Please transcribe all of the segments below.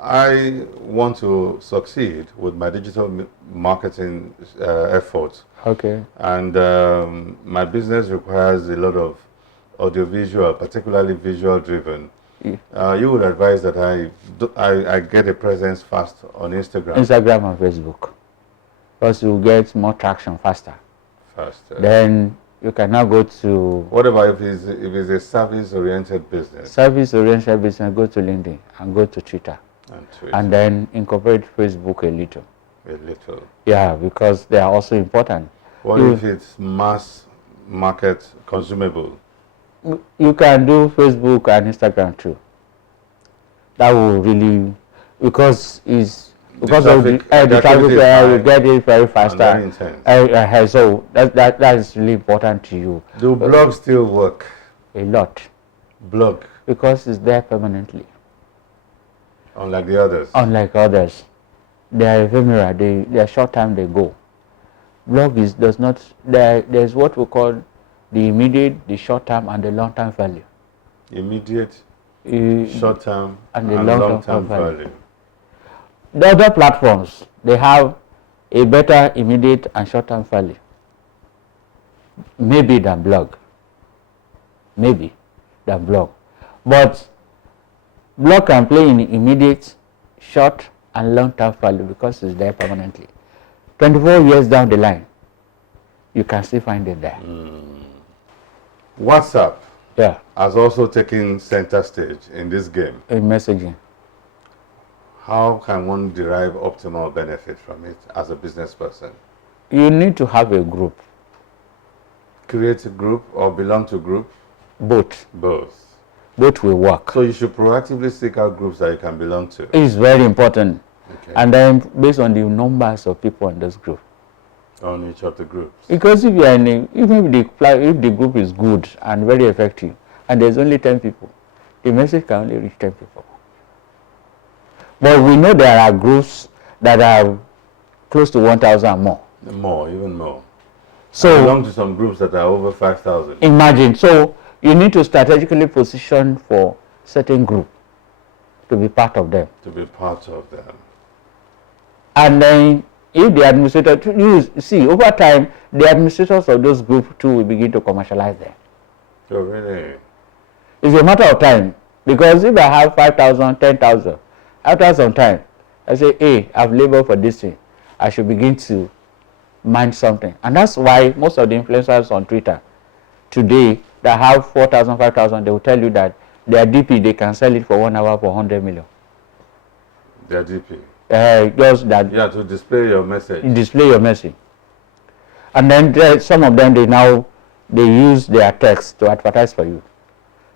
I want to succeed with my digital marketing efforts. Okay. And my business requires a lot of audiovisual, particularly visual driven. You would advise that I get a presence fast on Instagram. Instagram and Facebook. Because you get more traction faster. Faster. Then you can now go to... What about if it's a service-oriented business? Service-oriented business, go to LinkedIn and go to Twitter. And then incorporate Facebook a little. A little. Yeah, because they are also important. What if it's mass market consumable? You can do Facebook and Instagram too. That will really, because of the traffic you get it very faster. So that is really important to you. Do blogs still work? A lot. Blog? Because it's there permanently. Unlike the others? Unlike others. They are ephemeral, they are short time, they go. Blog does not, there's what we call the immediate, the short term, and the long term value. Immediate, short term, and long term value. The other platforms, they have a better immediate and short term value. Maybe than blog. Maybe than blog. But blog can play in immediate, short, and long-term value because it's there permanently. 24 years down the line, you can still find it there. WhatsApp has also taken center stage in this game. In messaging. How can one derive optimal benefit from it as a business person? You need to have a group. Create a group or belong to a group? Both. Both. Both will work. So you should proactively seek out groups that you can belong to. It's very important. Okay. And then based on the numbers of people in this group. On each of the groups. Because if you are in even if the group is good and very effective, and there's only 10 people, the message can only reach 10 people. But we know there are groups that are close to 1,000 more. More, even more. So I belong to some groups that are over 5,000. Imagine. So you need to strategically position for certain group to be part of them. To be part of them. And then if the administrator, you see, over time, the administrators of those groups too will begin to commercialize them. Oh, really? It's a matter of time. Because if I have 5,000, 10,000, after some time, I say, hey, I've labored for this thing. I should begin to mind something. And that's why most of the influencers on Twitter today that have 4,000, 5,000, they will tell you that their DP, they can sell it for 1 hour for 100 million. Their DP? Just that. Yeah, to display your message. Display your message. And then some of them, they use their text to advertise for you.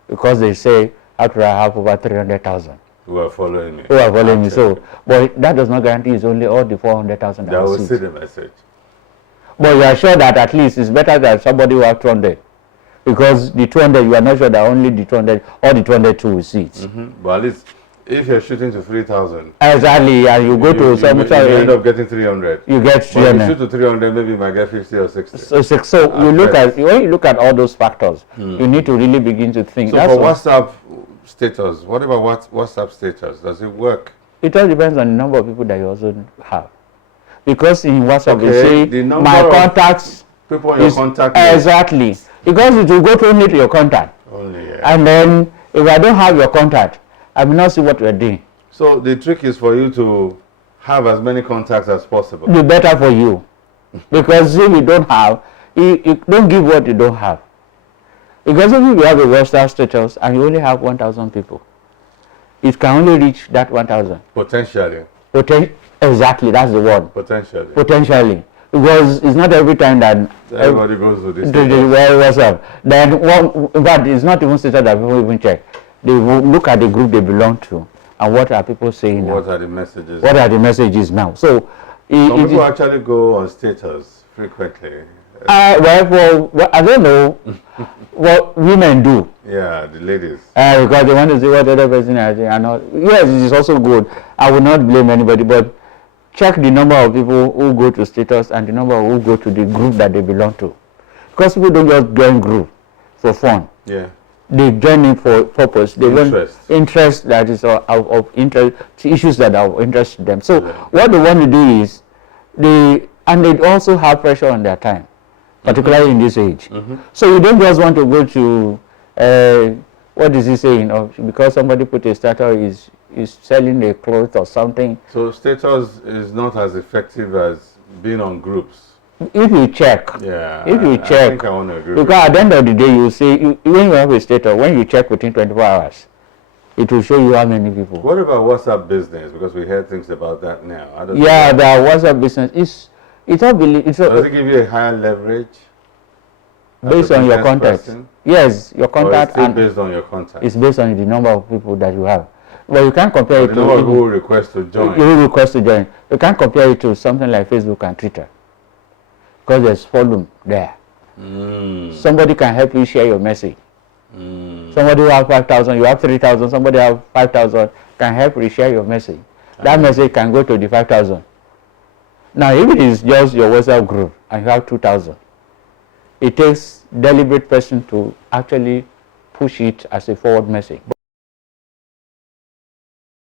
Because they say, after I have over 300,000. Who are following me. Who are following me. So, but that does not guarantee it's only all the 400,000 that will see the message. But you are sure that at least it's better than somebody who has 200. Because the 200, you are not sure that only the 200, or the 202 will see it. But at least, if you're shooting to 3,000. Exactly, and you go to some... You end up getting 300. You get 300. But if you shoot to 300, maybe you might get 50 or 60. So when you look at all those factors, you need to really begin to think. So for WhatsApp status, what about WhatsApp status? Does it work? It all depends on the number of people that you also have. Because in WhatsApp, they say, my contacts... People in your contact list. Exactly. Because it will go to only to your contact. Only, yeah. And then, if I don't have your contact, I will not see what you are doing. So the trick is for you to have as many contacts as possible. The better for you. Because if you don't have, you don't give what you don't have. Because if you have a WhatsApp status and you only have 1,000 people, it can only reach that 1,000. Potentially. Exactly, that's the word. Potentially. Potentially. Because it's not every time that everybody goes to this WhatsApp. Then in fact, it's not even status that people even check. They will look at the group they belong to and what are people saying now. What are the messages? What are the messages now? So some people actually go on status frequently. Well, I don't know what women do. Yeah, the ladies. Because they want to see what other person is saying. Yes, it is also good. I will not blame anybody, but check the number of people who go to status and the number who go to the group that they belong to. Because people don't just join group for fun. Yeah. they join in for purpose. They Interest. want interest that is of interest, issues that are of interest to them. So what they want to do is, they also have pressure on their time, particularly in this age. So you don't just want to go to, what is he saying? Because somebody put a status is selling a cloth or something. So status is not as effective as being on groups. If you check, Yeah, if you I check, think I want to agree because with at the end of the day, you see, when you have a status, when you check within 24 hours, it will show you how many people. What about WhatsApp business? Because we hear things about that now. I don't Yeah, know. the WhatsApp business it's all Does it give you a higher leverage? as based a on your business contacts. person? Yes, your Or it's contact, still and based on your contact? it's based on the number of people that you have. Well, you can't compare Or it the to number of even- people who request to join. you request to join. You can't compare it to something like Facebook and Twitter, because there's volume there. Somebody can help you share your message. Somebody who have 5,000, you have 3,000, somebody have 5,000, can help reshare your message. That message can go to the 5,000. Now, if it is just your WhatsApp group and you have 2,000, it takes deliberate person to actually push it as a forward message.